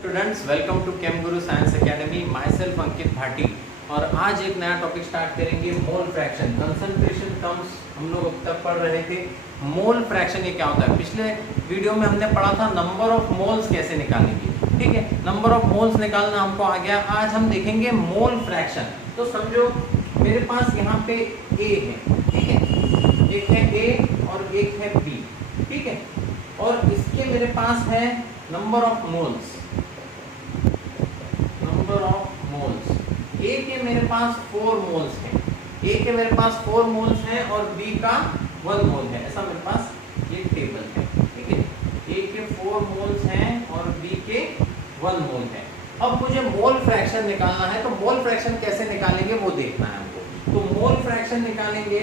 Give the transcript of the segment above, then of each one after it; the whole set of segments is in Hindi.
Students, welcome to came Guru science academy. My self अंकित भाटी। और आज एक नया टॉपिक स्टार्ट करेंगे, मोल फ्रैक्शन। कंसंट्रेशन टर्म्स हम लोग अब तक पढ़ रहे थे। मोल फ्रैक्शन ये क्या होता है? पिछले वीडियो में हमने पढ़ा था नंबर ऑफ मोल्स कैसे निकालेंगे। ठीक है, नंबर ऑफ मोल्स निकालना हमको आ गया। आज हम देखेंगे मोल फ्रैक्शन। तो समझो मेरे पास यहाँ पे ए है, ठीक है, एक है ए और एक है बी, ठीक है, और इसके मेरे पास है number of moles. Number of moles, A के मेरे पास 4 मोल्स हैं, ए के मेरे पास 4 मोल्स हैं और बी का 1 मोल है। ऐसा मेरे पास ये टेबल है, ठीक है। ए के 4 मोल्स हैं और बी के 1 मोल है। अब मुझे मोल फ्रैक्शन निकालना है, तो मोल फ्रैक्शन कैसे निकालेंगे वो देखना है हमको। तो मोल फ्रैक्शन निकालेंगे,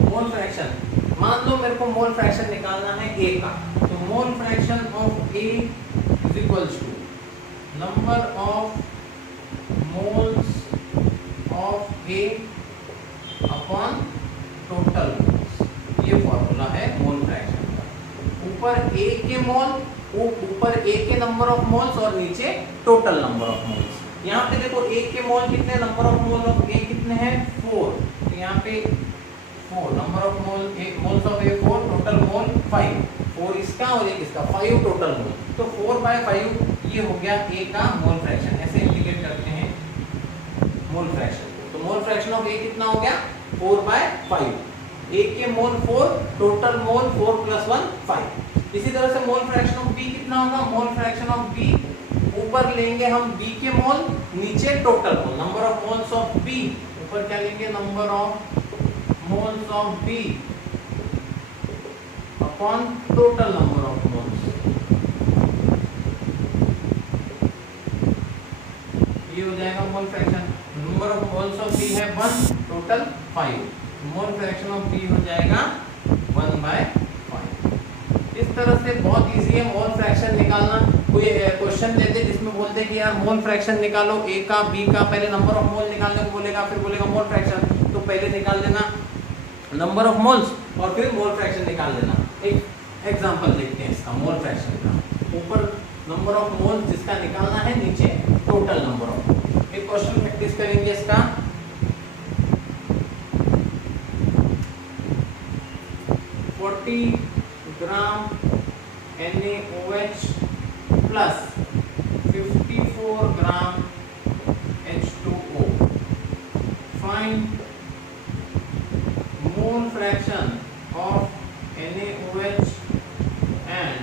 मोल फ्रैक्शन, मान लो मेरे को मोल फ्रैक्शन निकालना है ए का, तो mole fraction of A is equals to number of moles of A upon total moles. ये फॉर्मूला है मोल फ्रैक्शन का। ऊपर ए के मोल, ऊपर ए के नंबर ऑफ मोल्स और नीचे टोटल नंबर ऑफ मोल्स। यहाँ पे देखो ए के मोल कितने, नंबर ऑफ मोल ऑफ ए कितने हैं 4, तो यहाँ पे 4 number of mole, moles of A 4, total mole 5, 4 इसका और एक इसका, 5 टोटल मोल। तो 4/5 ये हो गया ए का मोल फ्रैक्शन। ऐसे इंडिकेट करते हैं मोल फ्रैक्शन को। तो मोल फ्रैक्शन ऑफ ए कितना हो गया 4/5। ए के मोल 4, टोटल मोल 4 + 1 5। इसी तरह से मोल फ्रैक्शन ऑफ बी कितना होगा? मोल फ्रैक्शन ऑफ बी, ऊपर लेंगे हम बी के मोल, नीचे total mole. Number of moles of B, ऊपर क्या लेंगे? Number of moles of B upon total number of moles. ये हो जाएगा mole fraction. Number of moles of B है 1, total 5, mole fraction of B हो जाएगा 1/5। इस तरह से बहुत इजी है मोल फ्रैक्शन निकालना। कोई क्वेश्चन देते जिसमें बोलते कि यार मोल फ्रैक्शन निकालो ए का बी का, पहले नंबर ऑफ मोल निकालने को बोलेगा, फिर बोलेगा मोल फ्रैक्शन, तो पहले निकाल देना नंबर ऑफ मोल्स और फिर मोल फ्रैक्शन निकाल देना। एक एग्जांपल देखते हैं इसका मोल फ्रैक्शन का। ऊपर नंबर ऑफ मोल्स जिसका निकालना है, नीचे टोटल नंबर ऑफ मोल्स। एक क्वेश्चन प्रैक्टिस करेंगे इसका। 40 ग्राम NaOH plus 54 gram H2O। Find mole fraction of NaOH and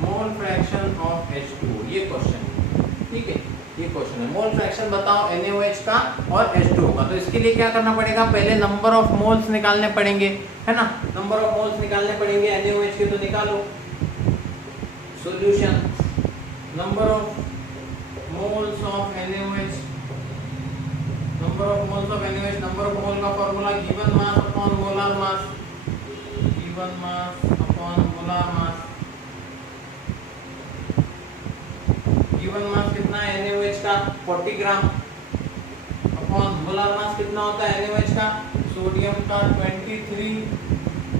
mole fraction of H2O। ये क्वेश्चन है, ठीक है, ये क्वेश्चन है। मोल फ्रैक्शन बताओ NaOH का और H2O का। तो इसके लिए क्या करना पड़ेगा? पहले नंबर ऑफ मोल्स निकालने पड़ेंगे, है ना। नंबर ऑफ मोल्स निकालने पड़ेंगे NaOH के, तो निकालो। Solution, number of moles of NaOH, number of moles of NaOH, number of mole का formula given mass upon molar mass, given mass upon molar mass. Given mass कितना है NaOH का? 40 ग्राम अपॉन मोलर मास कितना होता है NaOH का? सोडियम का 23,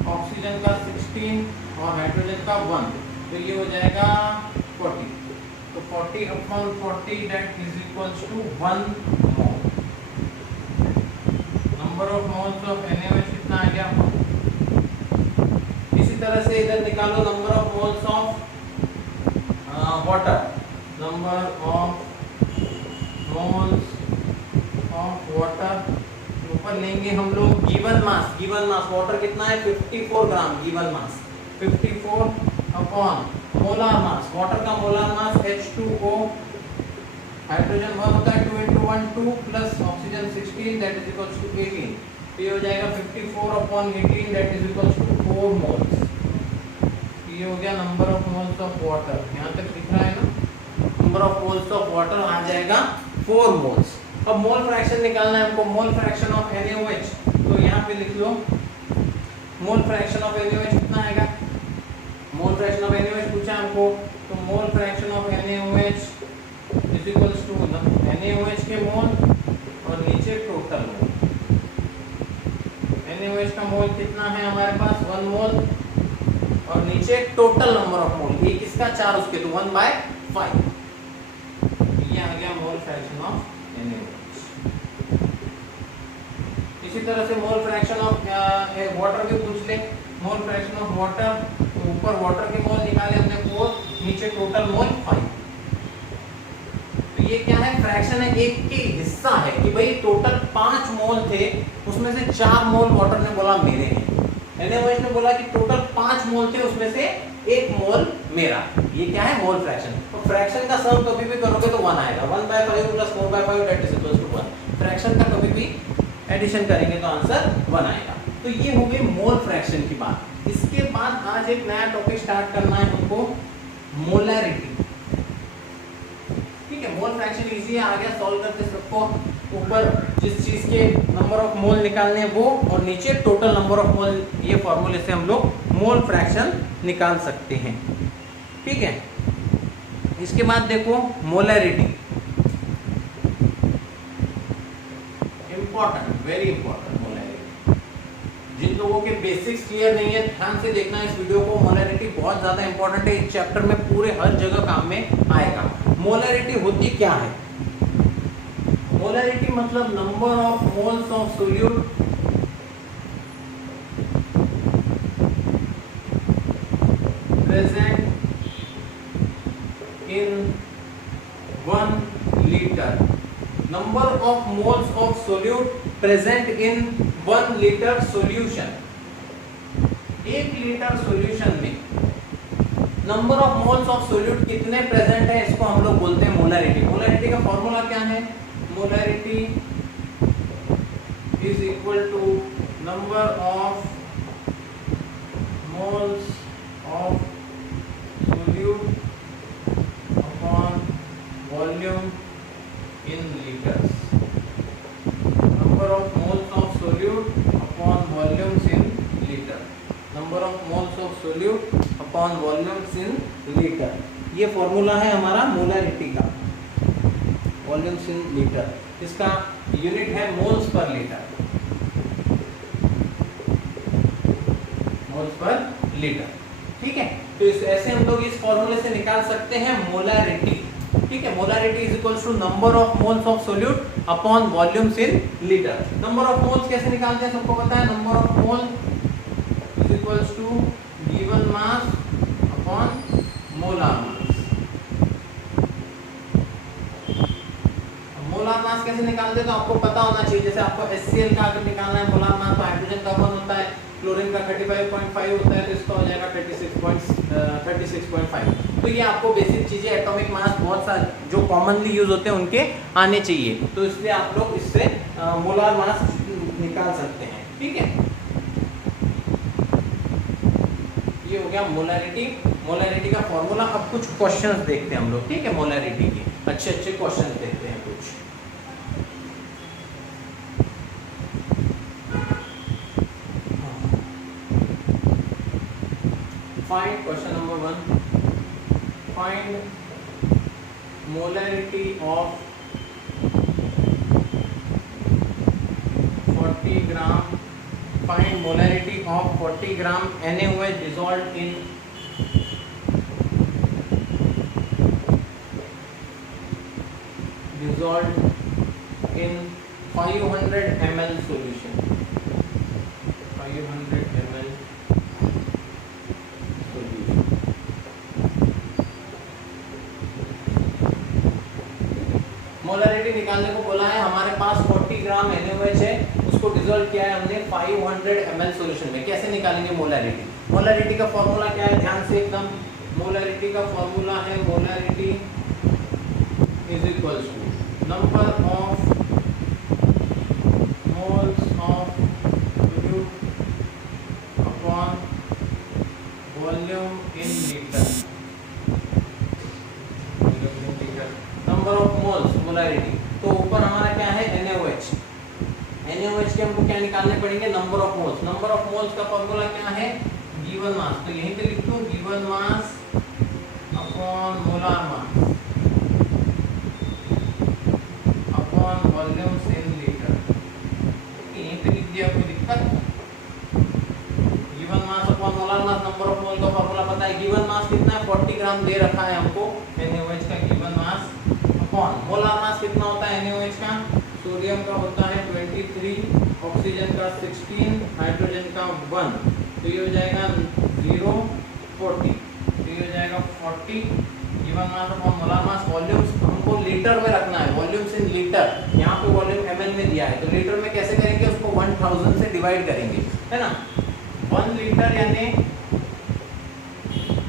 ऑक्सीजन का 16 और हाइड्रोजन का 1, तो ये हो जाएगा 40। तो 40 upon 40 that is equals to 1 mole. Number of moles of NaOH कितना आ गया? इसी तरह से इधर निकालो number of moles of water. Number of moles of water, ऊपर लेंगे हम लोग given mass. Given mass water कितना है? 54 gram given mass, 54 upon molar mass. Water का मोलर मास H2O, हाइड्रोजन 1 होता है, 2 × 1 2 plus oxygen 16 that is equals to 18। ये हो जाएगा 54 upon 18 that is equals to 4 moles. ये हो गया number of moles of water. यहाँ तक दिख रहा है ना? Number of moles of water आ जाएगा 4 मोल्स। अब मोल फ्रैक्शन निकालना है हमको। मोल फ्रैक्शन ऑफ NaOH, तो यहाँ पे लिख लो मोल फ्रैक्शन ऑफ NaOH कितना आएगा? मोल फ्रैक्शन ऑफ NaOH पूछा हमको, तो mole fraction of NaOH is equals to NaOH के मोल और नीचे टोटल मोल। NaOH का मोल कितना है हमारे पास? 1 मोल। नीचे टोटल नंबर ऑफ मोल, एक इसका 4 उसके, तो 1/5। ये आ गया मोल फ्रैक्शन ऑफ NaOH। इसी तरह से मोल फ्रैक्शन ऑफ वाटर भी पूछ ले, मोल फ्रैक्शन ऑफ वाटर, तो ऊपर वाटर के मोल निकाले हमने 4, नीचे टोटल मोल 5। तो ये क्या है, फ्रैक्शन है, एक के हिस्सा है कि भाई टोटल 5 मोल थे, उसमें से 4 मोल वाटर ने बोला मेरे हैं, NaOH ने बोला कि टोटल 5 मोल थे, उसमें से 1 मोल मेरा। ये क्या है, मोल फ्रैक्शन। तो फ्रैक्शन का सम कभी भी करोगे तो 1 आएगा, 1/5 plus 4/5 that is equal to 1। Fraction का कभी भी एडिशन करेंगे तो आंसर 1 आएगा। तो ये हो गई मोल फ्रैक्शन की बात। इसके बाद आज एक नया टॉपिक स्टार्ट करना है हमको, मोलैरिटी। ठीक है, मोल फ्रैक्शन इजी है, आ गया, सॉल्व करते सबको। ऊपर जिस चीज के नंबर ऑफ मोल निकालने हैं वो, और नीचे टोटल नंबर ऑफ मोल, ये फॉर्मूले से हम लोग मोल फ्रैक्शन निकाल सकते हैं। ठीक है, इसके बाद देखो molarity, important, very important molarity. जिन लोगों के बेसिक्स क्लियर नहीं है, ध्यान से देखना इस वीडियो को। मोलैरिटी बहुत ज्यादा इंपॉर्टेंट है, इस चैप्टर में पूरे हर जगह काम में आएगा। मोलैरिटी होती क्या है? मोलैरिटी मतलब number of moles of solute present in 1 litre, number of moles of solute present in 1 litre solution. 1 litre solution में number of moles of solute कितने प्रेजेंट है, इसको हम लोग बोलते हैं मोलैरिटी। मोलैरिटी का फॉर्मूला क्या है? Molarity is equal to number of moles of solute upon volume in litres. Number of moles of solute upon volumes in litre, number of moles of solute upon volumes in litre. ये फॉर्मूला है हमारा मोलैरिटी का, वॉल्यूम्स इन लीटर। इसका यूनिट है moles per litre, moles per litre. ठीक है, तो ऐसे हम लोग इस फॉर्मूले से निकाल सकते हैं मोलैरिटी। ठीक है, molarity is equals to number of moles of solute upon volumes in litre. Number of moles कैसे निकालते हैं, सबको पता है। Number of mole is equals to given mass upon molar mass. Molar mass कैसे निकालते हैं तो आपको पता होना चाहिए। जैसे आपको HCl का अगर निकालना है मोलार मास, तो हाइड्रोजन का 1 होता है, क्लोरीन का 35.5 होता है, तो इसका हो जाएगा 36.5। तो ये आपको बेसिक चीजें, एटॉमिक मास बहुत सारे जो कॉमनली यूज होते हैं उनके आने चाहिए, तो इसलिए आप लोग इससे मोलार मास निकाल सकते हैं। ठीक है, ये हो गया मोलैरिटी। मोलैरिटी का फॉर्मूला। अब कुछ क्वेश्चंस देखते हैं हम लोग। ठीक है, मोलैरिटी के अच्छे अच्छे क्वेश्चंस देखते हैं कुछ। Find question number 1, find molarity of 40 gram, find molarity of 40 gram NaOH dissolved in 500 ml solution, 500 ml solution। Molarity निकालने को बोला है, हमारे पास 40 ग्राम NaOH है, उसको डिसॉल्व किया है हमने 500 ml सॉल्यूशन में। कैसे निकालेंगे मोलैरिटी? मोलैरिटी का फॉर्मूला क्या है, ध्यान से एकदम। मोलैरिटी का फॉर्मूला है, molarity is equals to number of moles of solute upon volume in litre, number of moles molarity. तो ऊपर हमारा क्या है, NaOH। NaOH के हमको क्या निकालने पड़ेंगे, number of moles. Number of moles का फॉर्मूला क्या है, गिवन मास। तो यहीं पे लिख दूं given mass upon molar mass upon volumes in litre. यहीं पे लिख दिया, कोई दिक्कत? Given mass upon molar mass, number of mole का फॉर्मूला पता होता है, गिवन मास कितना है 40 ग्राम दे रखा है हमको NaOH का गिवन मास, अपॉन मोलार मास कितना होता है NaOH का, सोडियम का होता है 23, ऑक्सीजन का 16, हाइड्रोजन का 1, तो ये हो जाएगा 0 40, तो ये हो जाएगा 40 गिवन मास अपॉन मोलार मास। वॉल्यूम्स हमको लीटर में रखना है, वॉल्यूम्स इन लीटर, यहाँ पे वॉल्यूम ml में दिया है, तो लीटर में कैसे करेंगे, उसको 1000 से डिवाइड करेंगे, है ना। 1 लीटर यानी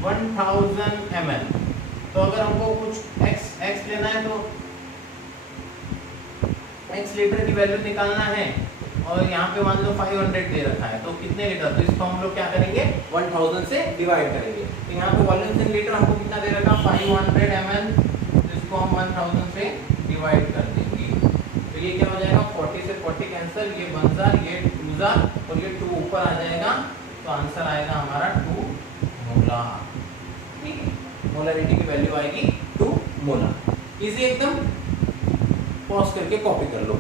1000 ml, तो अगर हमको कुछ x लेना है तो x लीटर की वैल्यू निकालना है, और यहाँ पे मान लो 500 दे रखा है, तो कितने लीटर, तो इसको हम लोग क्या करेंगे 1000 से डिवाइड करेंगे। तो यहाँ पे वॉल्यूम इन लीटर हमको कितना दे रखा 500 ml, इसको हम 1000 से डिवाइड कर देंगे, तो ये क्या हो जाएगा 40 से 40 कैंसिल, ये 1000, ये 2000 और ये 2 ऊपर आ जाएगा, तो आंसर आएगा हमारा 2 मोलार। ठीक है, मोलारिटी की वैल्यू आएगी 2 मोलार। इजी एकदम, पॉज करके कॉपी कर लो।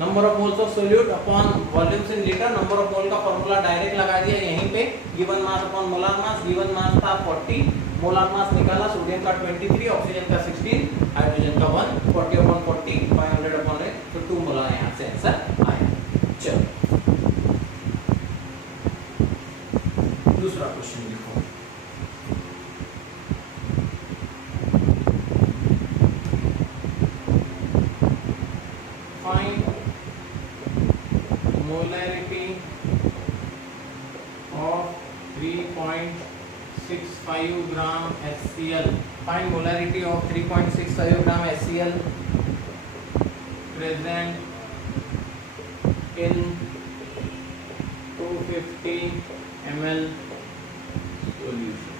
Number of moles of solute upon volumes in litre, number of mole का फॉर्मूला डायरेक्ट लगा दिया यहीं पे, given mass upon molar mass, given mass था 40, मोलार मास निकाला, सोडियम का 23, ऑक्सीजन का 16, हाइड्रोजन का 1, 40 अपॉन 40, 500 अपॉन 8, तो 2 मोलार यहाँ से आंसर आया। चलो दूसरा क्वेश्चन लिखो। Find molarity of 3.65 gram HCl. Find molarity of 3.65 gram HCl present in 250 ml solution.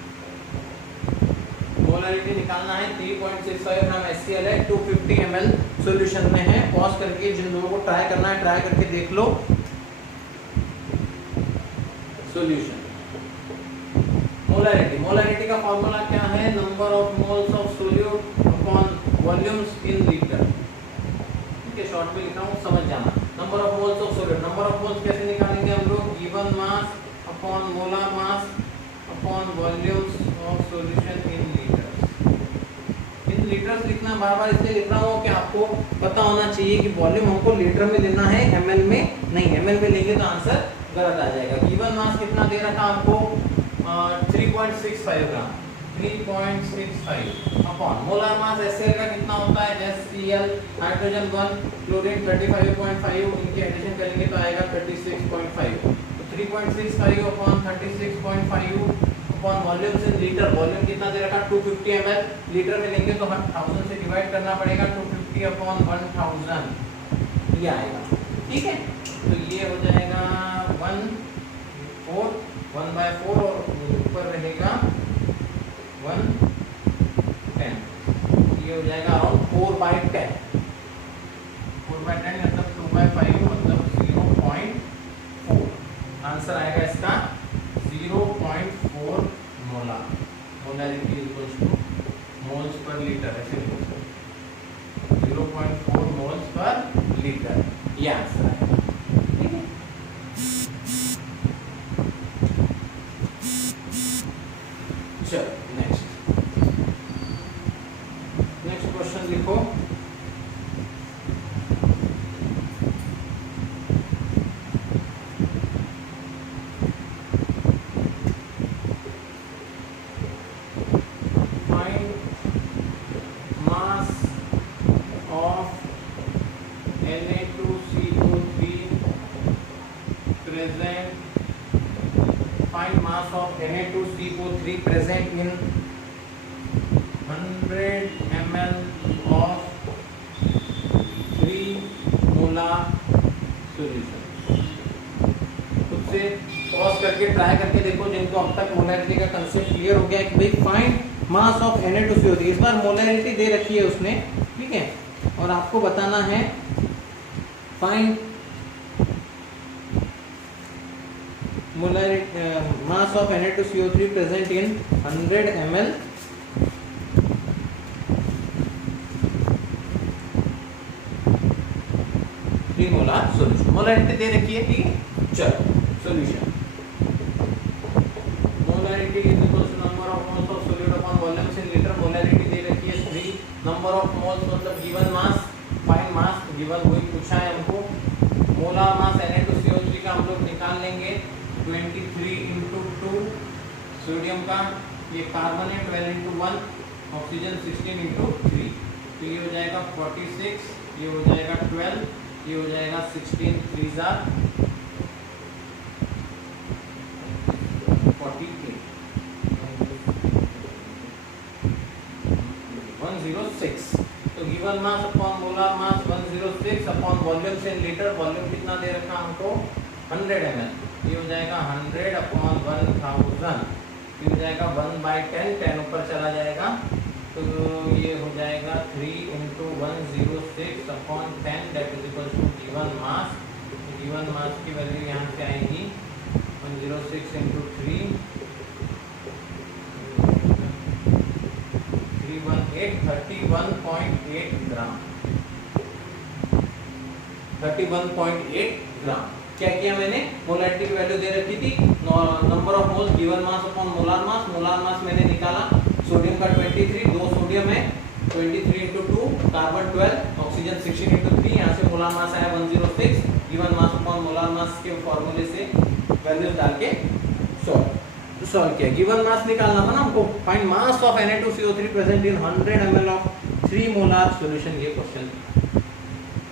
Molarity निकालना है, 3.65 ग्राम HCl है, 250 ml सॉल्यूशन में है। पॉज करके जिन लोगों को ट्राई करना है ट्राई करके देख लो। सॉल्यूशन मोलारिटी का फॉर्मूला क्या है, number of moles of solute upon volumes in litre. ठीक है, शॉर्ट में लिखा हूं, समझ जाना। Number of moles of solute, number of moles कैसे निकालेंगे हम लोग, given mass upon molar mass upon volumes of solution in litres. In litres लिखना बार-बार इसलिए लिख रहा हूं कि आपको पता होना चाहिए कि वॉल्यूम हमको लीटर में लेना है, एमएल में नहीं। एमएल में लेंगे तो आंसर गलत आ जाएगा। गिवन मास कितना दे रखा आपको 3.65 ग्राम, 3.65 अपॉन मोलार मास HCl का कितना होता है HCl, हाइड्रोजन 1, क्लोरीन 35.5, इनके एडिशन करेंगे तो आएगा 36.5, तो 3.65 upon 36.5 upon volumes in litre. Volume कितना दे रखा 250 ml, लीटर में लेंगे तो 1000 से डिवाइड करना पड़ेगा, 250 अपॉन 1000 ये आएगा। ठीक है, तो ये हो जाएगा 1/4 और ऊपर रहेगा 1/10, ये हो जाएगा अराउंड 4/10, 4/10 मतलब 2/5 मतलब 0.4। आंसर आएगा इसका 0.4 molar. Molarity equals two moles per litre, ऐसे लिखो 0.4 मोल्स पर लीटर, ये आंसर है। ठीक है, चलो नेक्स्ट क्वेश्चन लिखो। Find mass of Na2CO3 present in 100 ml of 3 molar solution। खुद से पॉज करके ट्राई करके देखो जिनको अब तक मोलैरिटी का कंसेप्ट क्लियर हो गया कि भाई फाइंड मास ऑफ Na2CO3। इस बार मोलैरिटी दे रखी है उसने, ठीक है, और आपको बताना है find molarity mass of Na2CO3 present in 100 ml molar solution. Molarity दे रखी है, ठीक है। चलो solution, molarity is equal to number of moles मतलब given mass, find mass, given वही पूछा है हमको। मोलार मास Na2CO3 का हम लोग निकाल लेंगे 23 इंटू 2 सोडियम का, ये कार्बन है 12 इंटू 1, ऑक्सीजन 16 इंटू 3, तो ये हो जाएगा 46, ये हो जाएगा 12, ये हो जाएगा 16 3 जार 48 106। तो given mass upon molar mass 106 upon volume in litre, volume कितना दे रखा हमको 100 ml, ये हो जाएगा 100 अपॉन 1000, ये हो जाएगा 1/10, 10 ऊपर चला जाएगा तो ये हो जाएगा 3 into 106 upon 10 that is equal to given mass. Given mass की वैल्यू यहाँ से आएगी 106 इंटू 3 31.8 ग्राम, 31.8 ग्राम। क्या किया मैंने, मोलैरिटी की वैल्यू दे रखी थी, number of moles given mass upon molar mass, molar मास मैंने निकाला, सोडियम का 23, 2 सोडियम है 23 इंटू 2, कार्बन 12, ऑक्सीजन 16 इंटू 3, यहाँ से मोलार मास आया 106, गिवन मास अपॉन मोलार मास के फॉर्मूले से वैल्यूज डाल के सॉल्व किया। गिवन मास निकालना था ना हमको, find mass of Na2CO3 present in 100 ml of 3 molar solution, ये क्वेश्चन।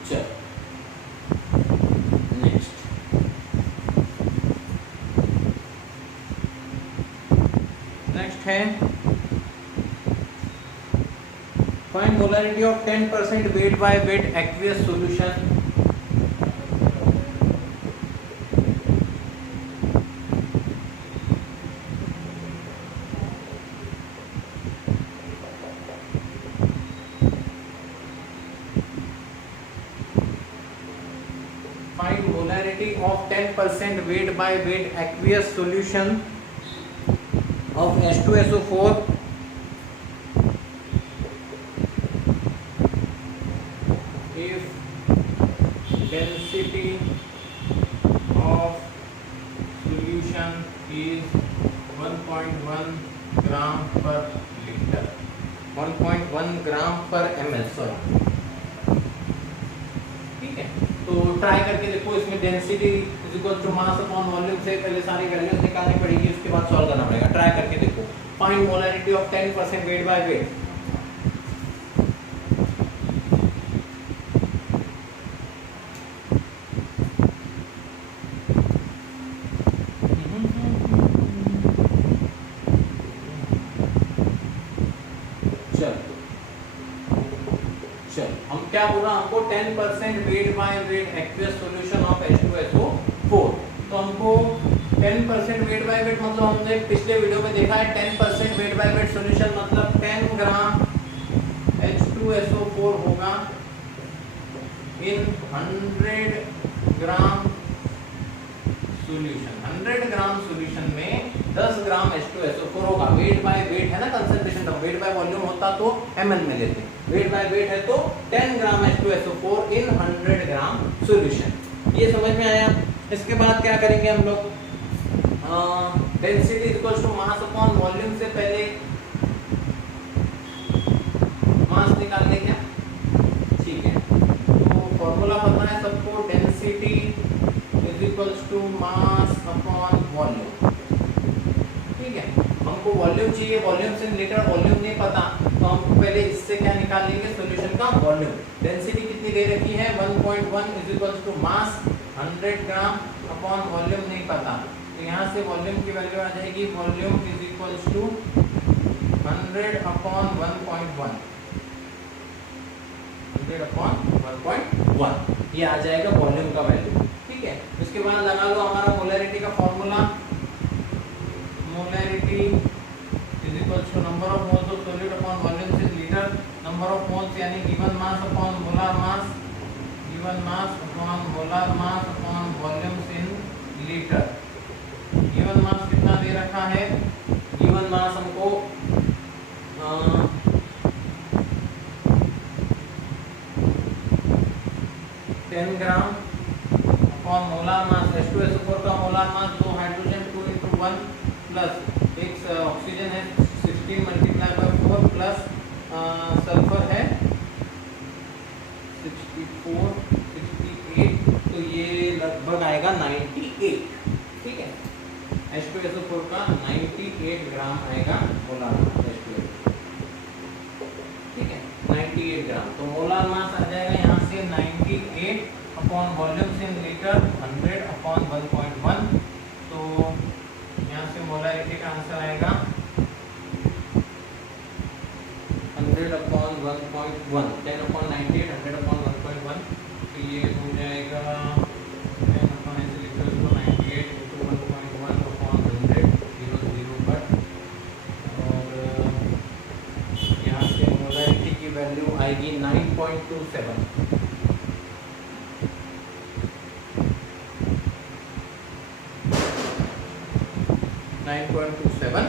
चल नेक्स्ट, नेक्स्ट है find molarity of 10% weight by weight aqueous solution. Find molarity of 10% weight by weight aqueous solution of H2SO4 if density of solution is 1.1 gram per liter, 1.1 gram per ml, sorry, ठीक है। तो ट्राई करके देखो, इसमें density is equal to mass upon volume से पहले सारी वैल्यूज निकालनी पड़ेगी, उसके बाद सॉल्व करना पड़ेगा। ट्राई करके देखो, find molarity of 10% weight by weight. चल हम क्या बोल रहा, हमको 10% weight by weight aqueous solution of H2SO4, तो हमको 10% वेट बाय वेट मतलब हमने पिछले वीडियो में देखा है 10% वेट बाय वेट सॉल्यूशन मतलब 10 ग्राम H2SO4 होगा इन 100 ग्राम सॉल्यूशन। 100 ग्राम सॉल्यूशन में 10 ग्राम H2SO4 होगा। वेट बाय वेट है ना, concentration term, weight by volume होता तो ml में लेते, वेट बाय वेट है तो 10 ग्राम H2SO4 इन 100 ग्राम सॉल्यूशन। ये समझ में आया। इसके बाद क्या करेंगे हम लोग, density equals to mass upon volume से पहले मास निकाल लेंगे, ठीक है। तो फॉर्मूला पता है सबको, density is equals to mass upon volume, ठीक है। हमको वॉल्यूम चाहिए, वॉल्यूम से लीटर, वॉल्यूम नहीं पता तो हमको पहले इससे क्या निकाल लेंगे, सॉल्यूशन का वॉल्यूम। डेंसिटी कितनी दे रखी है 1.1 is equals to mass 100 gram upon volume नहीं पता, तो यहाँ से वॉल्यूम की वैल्यू आ जाएगी, volume is equals to 100 upon 1.1, 100 upon 1.1, ये आ जाएगा वॉल्यूम का वैल्यू, ठीक है। उसके बाद लगा लो हमारा मोलैरिटी का formula, molarity is equals to number of moles of solute upon volume in litre, number of moles यानी given mass upon molar mass, given mass upon molar mass upon volume in litre. Given mass कितना दे रखा है, गिवन मास हमको 10 ग्राम अपॉन मोलार मास, H2SO4 का molar mass 2 hydrogen 2 into 1 plus एक ऑक्सीजन है 16 मल्टीप्लाई बाय 4 प्लस सल्फर है H2SO4 का 98 ग्राम आएगा मोलार मास H2SO, ठीक है, 98 ग्राम। तो मोलार मास आ जाएगा यहाँ से 98 upon volumes in litre 100 upon 1.1। तो यहाँ से मोलारिटी का आंसर आएगा 100 अपॉन 1.1, 10 अपॉन 98, 100 अपॉन 1.1। तो ये हो जाएगा 10 अपॉन ऐसे लिखो इसको 98 इंटू 1.1 अपॉन 100, 0 कट। और यहाँ से मोलारिटी की वैल्यू आएगी 9.27। 9.27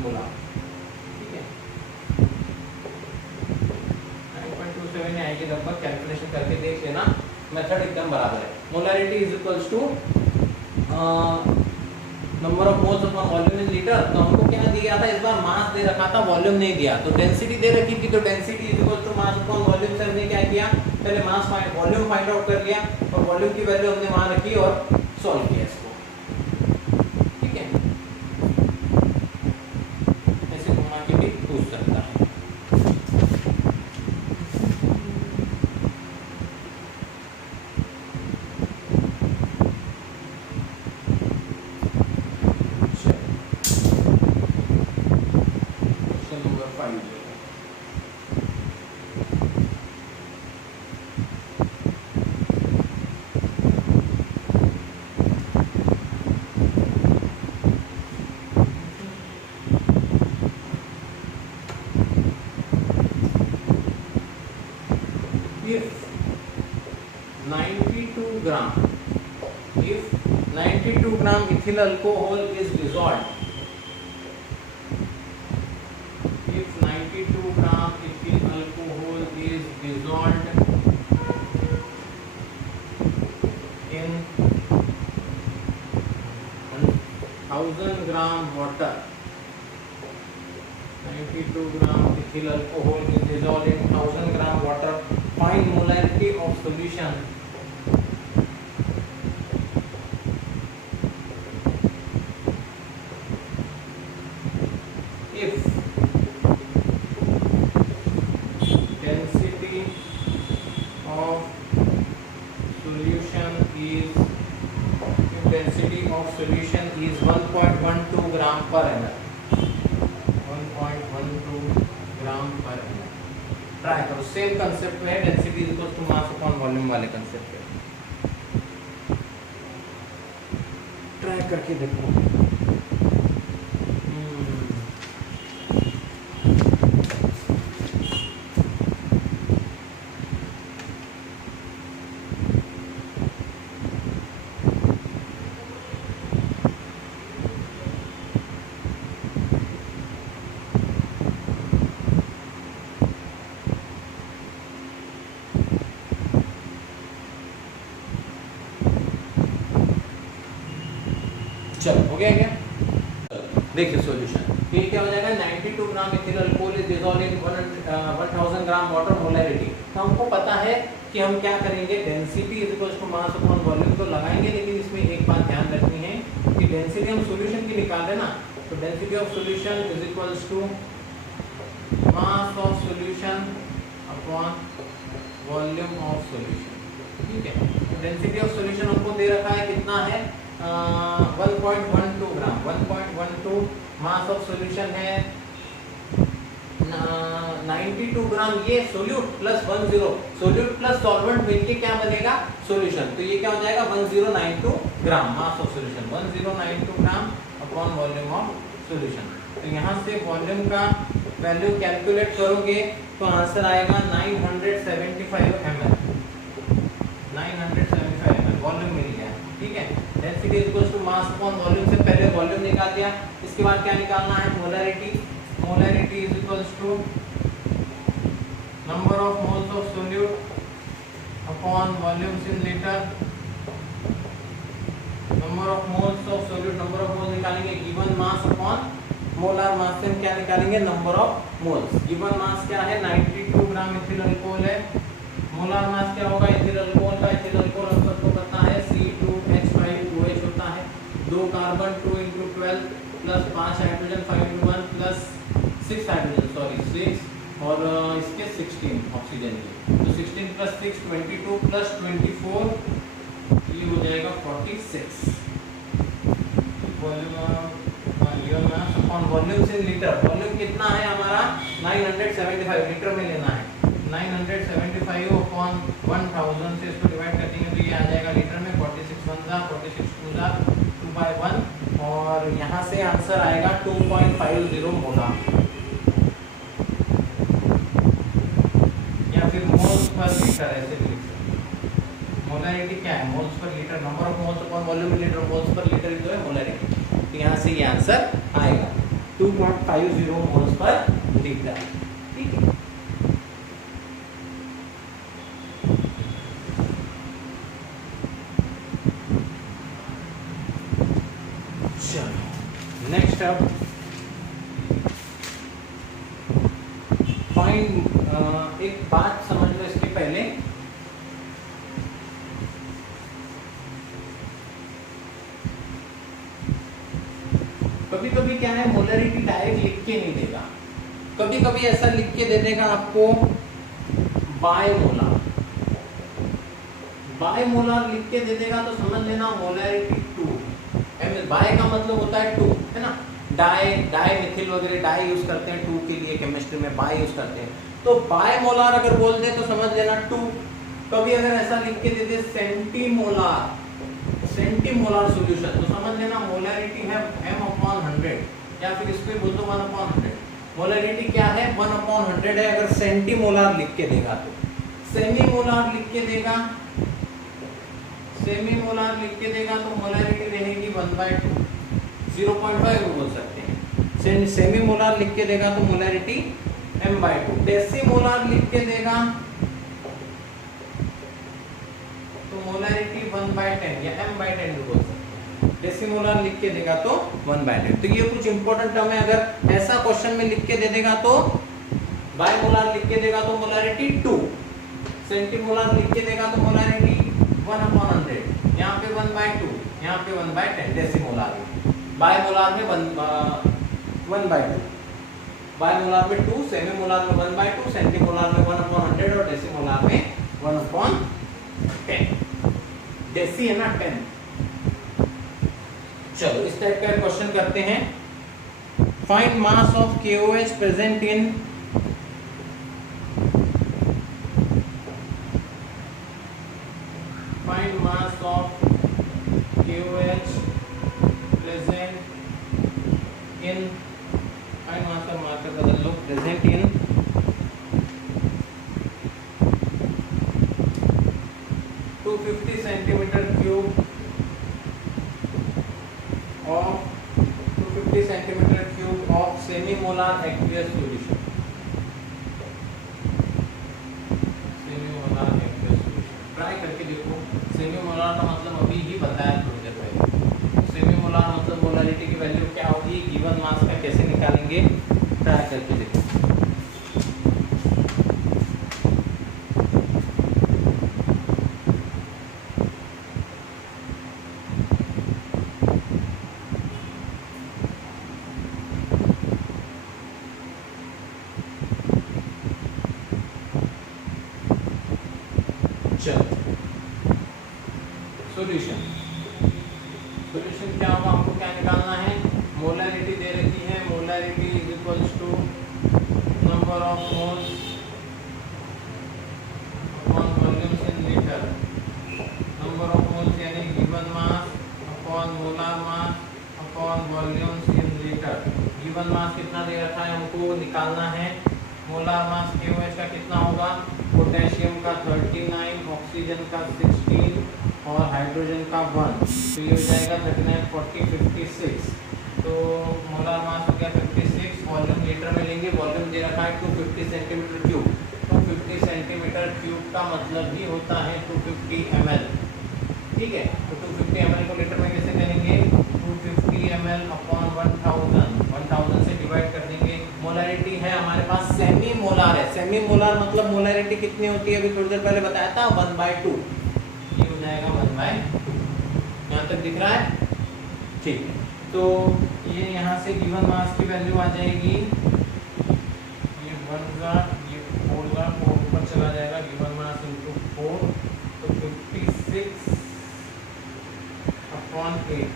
मोलार, ठीक है, 9.27 आएगी लगभग। कैलकुलेशन करके देख लेना, मेथड एकदम बराबर है। Molarity is equals to number of moles upon volume in litre. तो हमको क्या दिया था इस बार? मास दे रखा था, वॉल्यूम नहीं दिया। तो डेंसिटी दे रखी थी, तो density is equal to mass upon volume से हमने क्या किया, पहले मास वॉल्यूम फाइंड आउट कर लिया और वॉल्यूम की वैल्यू हमने वहां रखी और सॉल्व किया इसको, ठीक है। ऐसे घुमा के भी पूछ सकता है। If 92 gram ethyl alcohol is dissolved, if 92 gram ethyl alcohol is dissolved in 1000 gram water, 92 gram ethyl alcohol is dissolved in 1000 gram water, find molarity of solution if density of solution is 1.12 gram per ml, 1.12 gram पर ml। ट्राई करो, सेम कंसेप्ट में है, density is equal to mass upon volume वाले कंसेप्ट पे ट्राई करके देखो। चलो हो गया क्या? देखिए सॉल्यूशन, ये क्या हो जाएगा? 92 gram ethyl alcohol is dissolved in 1000 gram water molarity. तो हमको पता है कि हम क्या करेंगे, density is equal to mass upon volume तो लगाएंगे, लेकिन इसमें एक बात ध्यान रखनी है कि डेंसिटी हम सॉल्यूशन की निकाल रहे ना, तो density of solution is equals to mass of solution upon volume of solution, ठीक है। तो डेंसिटी ऑफ सॉल्यूशन हमको दे रखा है, कितना है? 1.12 ग्राम, 1.12। मास ऑफ सॉल्यूशन है 92 ग्राम। ये solute plus 10, solute plus solvent मिलके क्या बनेगा? सॉल्यूशन। तो ये क्या हो जाएगा? 1092 gram mass of solution, 1092 gram upon volume of solution. तो यहाँ से वॉल्यूम का वैल्यू कैलकुलेट करोगे तो आंसर आएगा 975 ml, 975 ml वॉल्यूम मिल गया, ठीक है। Density is equal to mass upon volume से पहले वॉल्यूम निकाल दिया, इसके बाद क्या निकालना है? Molarity. Molarity is equal to number of moles of solute upon volumes in litre, number of moles of solute, number of moles निकालेंगे given mass upon molar mass से क्या निकालेंगे? Number of moles. Given mass क्या है? 92 ग्राम इथिल अल्कोहल है। मोलार मास क्या होगा इथिल अल्कोहल का? इथिल अल्कोहल हम सबको पता है C2H5OH होता है। 2 carbon 2 into 12 plus 5 hydrogen 5 into 1 plus 6 hydrogen sorry 6 और इसके 16 ऑक्सीजन के, तो 16 प्लस 6 22 प्लस 24 ये हो जाएगा 46। वॉल्यूम से लीटर, वॉल्यूम कितना है हमारा 975 लीटर में लेना है, 975 अपॉन 1000 से इसको डिवाइड कर देंगे तो ये आ जाएगा लीटर में 46 1 जा 46 2 जा 2/1 और यहाँ से आंसर आएगा 2.50 मोलार या फिर मोल्स पर लीटर ऐसे भी लिख सकते हैं। मोलारिटी क्या है, moles per litre, number of moles upon volume litre, moles per litre जो है मोलारिटी, तो यहाँ से ये आंसर आएगा 2.50 मोल्स पर लीटर। ठीक है, चलो नेक्स्ट अब फाइंड, एक बात समझ लो इसके पहले, कभी कभी क्या है मोलरिटी डायरेक्ट लिख के नहीं देगा, कभी कभी ऐसा लिख के दे देगा आपको बायमोलार, बायमोलार लिख के दे देगा तो समझ लेना मोलरिटी 2, बाय का मतलब होता है 2 है ना, डाई मिथिल वगैरह डाई यूज करते हैं 2 के लिए, केमिस्ट्री में बाय यूज करते हैं, तो बायमोलार अगर बोल दे तो समझ लेना 2। कभी अगर ऐसा लिख के दे दे सेंटीमोलार, सेंटीमोलार सॉल्यूशन तो समझ लेना मोलरिटी है m/100 या फिर इसको बोल दो 1/100। मोलरिटी क्या है 1/100 है अगर सेंटीमोलार लिख के देगा तो। सेमीमोलार लिख के देगा, सेमीमोलार लिख के देगा तो मोलरिटी रहेगी 1/2, 0.5 बोल सकते हैं। सेमीमोलार लिख के देगा तो मोलरिटी m/2। डेसीमोलार लिख के देगा तो मोलरिटी 1/10 या m/10 बोल सकते हैं। डेसीमोलार लिख के देगा तो 1/10। तो ये कुछ इंपॉर्टेंट टर्म है, अगर ऐसा क्वेश्चन में लिख के दे देगा तो बायमोलार लिख के देगा तो मोलरिटी 2, सेंटीमोलार लिख के देगा तो मोलरिटी 1/100, यहाँ पे 1/2, यहाँ पे 1/10 डेसीमोलार में, बायमोलार में 1/2, बायमोलार में 2, सेमीमोलार में 1/2, सेंटीमोलार में 1/100 और डेसीमोलार में 1/10। डेसी है ना 10। चलो इस टाइप का क्वेश्चन करते हैं। Find mass of KOH present in find mass of KOH present in, find mass of marker बदल लो, present in 250 centimeter cube of 250 centimeter cube of semi-molar aqueous solution, semi-molar aqueous solution। Try करके देखो, सेमीमोलार का मतलब अभी ही बताया थोड़ी देर पहले, सेमीमोलार मतलब मोलारिटी की वैल्यू क्या होगी, गिवन मास का कैसे निकालेंगे, ट्राई करके देखो। सॉल्यूशन, सॉल्यूशन क्या होगा, हमको क्या निकालना है, मोलारिटी दे रखी है, molarity is equals to number of moles upon volume in litre, number of moles यानी given mass upon molar mass upon volume in litre. Given mass कितना दे रखा है, हमको निकालना है मोलार मास KOH का कितना होगा, पोटेशियम का 39, ऑक्सीजन का 16 और हाइड्रोजन का 1, तो ये हो जाएगा 39 40 56, तो मोलार मास हो गया 56, वॉल्यूम लीटर में लेंगे, वॉल्यूम दे रखा है 250 सेंटीमीटर क्यूब, तो 50 सेंटीमीटर क्यूब का मतलब ही होता है 250 ml। ठीक है, तो 250 ml को लीटर में कैसे करेंगे, 250 ml अपॉन 1000 से डिवाइड कर देंगे। मोलारिटी है हमारे पास सेमी मोलार है, सेमी मोलार मतलब मोलारिटी कितनी होती है, अभी थोड़ी देर पहले बताया था 1/2, ये हो जाएगा 1/2। यहाँ तक दिख रहा है। ठीक है, तो ये यहाँ से गिवन मास की वैल्यू आ जाएगी, ये 1 का, ये 4 का, 4 ऊपर चला जाएगा, गिवन मास इंटू 4, तो 56 अपॉन 8,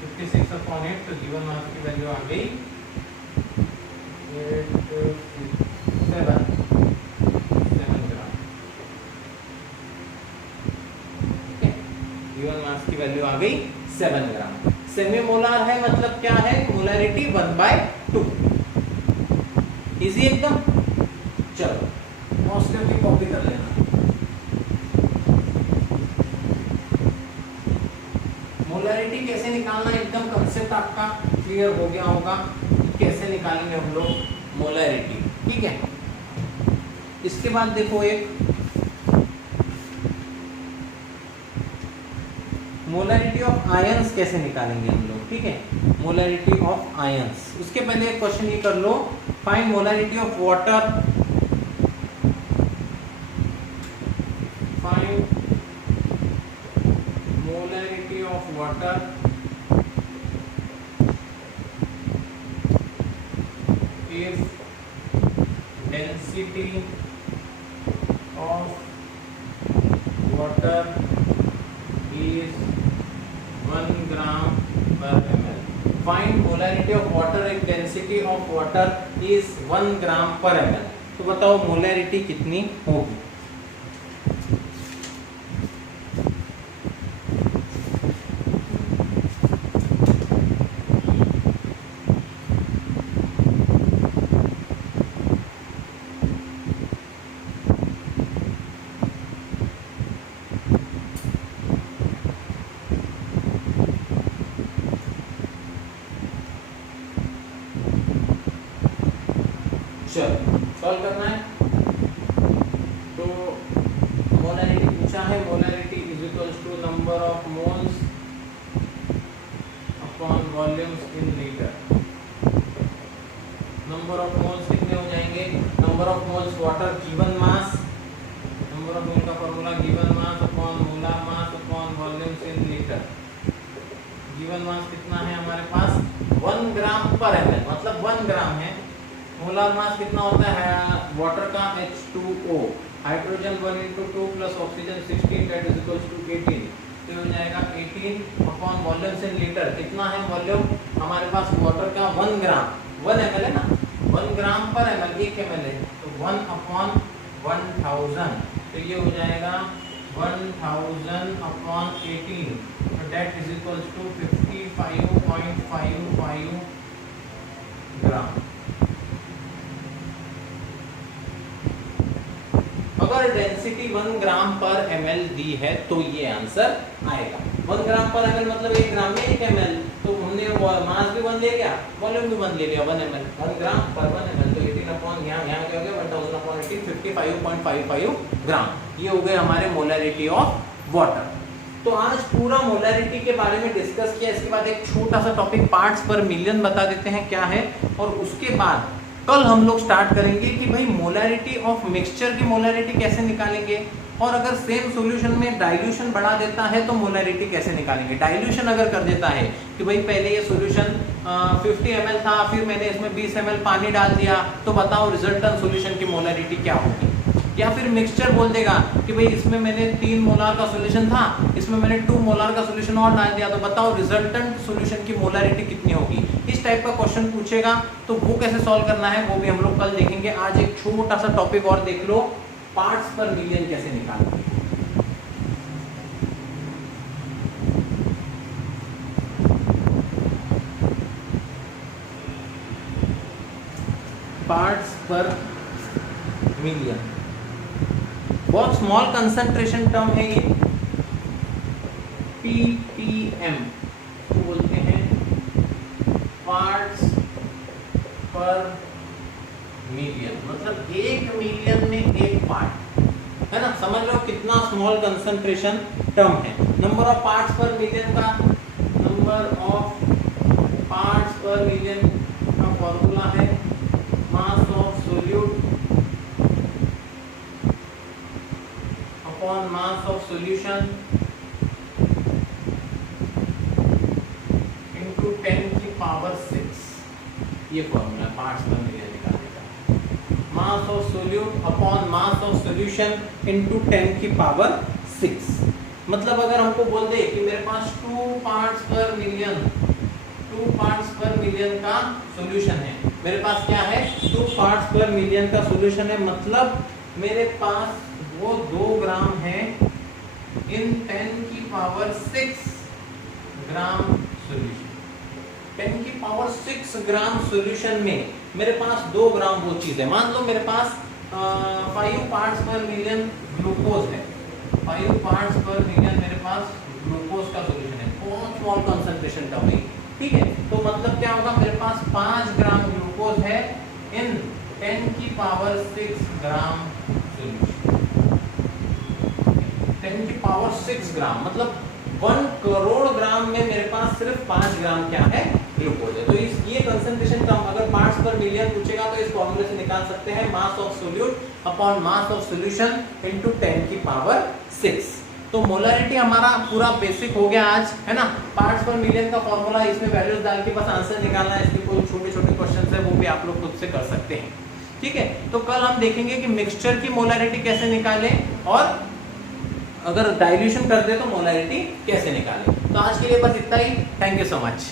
56 अपॉन 8, तो गिवन मास की वैल्यू आ गई 7 ग्राम। ठीक है, गिवन मास की वैल्यू आ गई 7 ग्राम। सेमी मोलार है मतलब क्या है, मोलारिटी 1/2। इजी एकदम। चलो मॉस्टर की कॉपी कर लेना। मोलारिटी कैसे निकालना, एकदम कंसेप्ट आपका क्लियर हो गया होगा, कैसे निकालेंगे हम लोग मोलारिटी। ठीक है, इसके बाद देखो एक मोलारिटी ऑफ आयंस कैसे निकालेंगे हम लोग। ठीक है, मोलारिटी ऑफ आयंस, उसके पहले एक क्वेश्चन ये कर लो, find molarity of water, find molarity of water if density of water is 1 gram per ml. Find molarity of water if density of water is 1 gram per ml. तो बताओ मोलैरिटी कितनी होगी। चलो सॉल्व करना है। तो मोलैरिटी पूछा है, molarity is equals to number of moles upon volumes in litre. Number of moles कितने हो जाएंगे, number of moles water given mass, number of mole का formula given mass upon molar mass upon volumes in litre. Given mass कितना है हमारे पास 1 ग्राम पर ml, मतलब 1 ग्राम है। मोलार मास कितना होता है वाटर का H2O, hydrogen 1 into 2 plus oxygen 16, that is equals to 18, तो हो जाएगा 18 अपॉन वॉल्यूम्स इन लीटर। कितना है वॉल्यूम हमारे पास वाटर का 1 ग्राम, 1 ml है ना, 1 ग्राम पर ml 1 ml है, तो 1 अपॉन 1000, तो ये हो जाएगा 1000 अपॉन 18, तो दैट इज इक्वल्स टू 55.55 ग्राम। अगर डेंसिटी 1 ग्राम पर ml दी है तो ये आंसर आएगा। 1 ग्राम पर ml मतलब 1 ग्राम में 1 ml, तो हमने मास भी 1 ले लिया, वॉल्यूम भी 1 ले लिया, 1 ml, 1 ग्राम पर 1 ml, तो 18 अपॉन यहाँ क्या हो गया 1000 अपॉन 18, 55.55 ग्राम। ये हो गए हमारे मोलैरिटी ऑफ वाटर। तो आज पूरा मोलैरिटी के बारे में डिस्कस किया। इसके बाद एक छोटा सा टॉपिक पार्ट्स पर मिलियन बता देते हैं क्या है, और उसके बाद कल हम लोग स्टार्ट करेंगे कि भाई मोलैरिटी ऑफ मिक्सचर की मोलैरिटी कैसे निकालेंगे, और अगर सेम सॉल्यूशन में डाइल्यूशन बढ़ा देता है तो मोलैरिटी कैसे निकालेंगे। डाइल्यूशन अगर कर देता है कि भाई पहले ये सॉल्यूशन 50 ml था, फिर मैंने इसमें 20 ml पानी डाल दिया, तो बताओ रिजल्टेंट सॉल्यूशन की मोलैरिटी क्या होगी। या फिर मिक्सचर बोल देगा कि भाई इसमें मैंने 3 मोलार का सॉल्यूशन था, इसमें मैंने 2 मोलार का सॉल्यूशन और डाल दिया, तो बताओ रिजल्टेंट सॉल्यूशन की मोलैरिटी कितनी होगी। इस टाइप का क्वेश्चन पूछेगा, तो वो कैसे सॉल्व करना है वो भी हम लोग कल देखेंगे। आज एक छोटा सा टॉपिक और देख लो, पार्ट्स पर मिलियन कैसे निकालना है। पार्ट्स पर मिलियन बहुत स्मॉल कंसंट्रेशन टर्म है ये, ppm तो बोलते हैं पार्ट्स पर मिलियन, मतलब 1 मिलियन में 1 पार्ट है ना। समझ लो कितना स्मॉल कंसंट्रेशन टर्म है। नंबर ऑफ पार्ट्स पर मिलियन का, नंबर ऑफ पार्ट्स पर मिलियन का फॉर्मूला है mass of solute upon mass of solution ये फॉर्मूला पार्ट्स पर मिलियन निकालने का। Mass of solute upon mass of solution into 10 की पावर 6। मतलब अगर हमको बोल दे कि मेरे पास 2 पार्ट्स पर मिलियन का सॉल्यूशन है, मेरे पास क्या है 2 पार्ट्स पर मिलियन का सॉल्यूशन है, मतलब मेरे पास वो 2 ग्राम है इन 10 की पावर 6 ग्राम सॉल्यूशन। 10 की पावर 6 ग्राम सॉल्यूशन में मेरे पास 2 ग्राम वो चीज है। मान लो मेरे पास 5 पार्ट्स पर मिलियन ग्लूकोज है, 5 पार्ट्स पर मिलियन मेरे पास ग्लूकोज का सॉल्यूशन है, बहुत स्मॉल कंसंट्रेशन का भाई, ठीक है। तो मतलब क्या होगा, मेरे पास 5 ग्राम ग्लूकोज है इन 10 की पावर 6 ग्राम सॉल्यूशन। 10 की पावर 6 ग्राम मतलब 1 करोड़ ग्राम में मेरे पास सिर्फ 5 ग्राम क्या है, ग्लूकोज है। तो ये कंसंट्रेशन का अगर पार्ट्स पर मिलियन पूछेगा तो इस फॉर्मूले से निकाल सकते हैं, mass of solute upon mass of solution into 10 की पावर 6। तो मोलरिटी हमारा पूरा बेसिक हो गया आज, है ना। पार्ट्स पर मिलियन का फॉर्मूला, इसमें वैल्यूज डाल के बस आंसर निकालना है। इसके कोई छोटे छोटे क्वेश्चन है वो भी आप लोग खुद से कर सकते हैं, ठीक है। तो कल हम देखेंगे कि मिक्सचर की मोलरिटी कैसे निकालें और अगर डाइल्यूशन कर दे तो मोलरिटी कैसे निकालें। तो आज के लिए बस इतना ही। Thank you so much.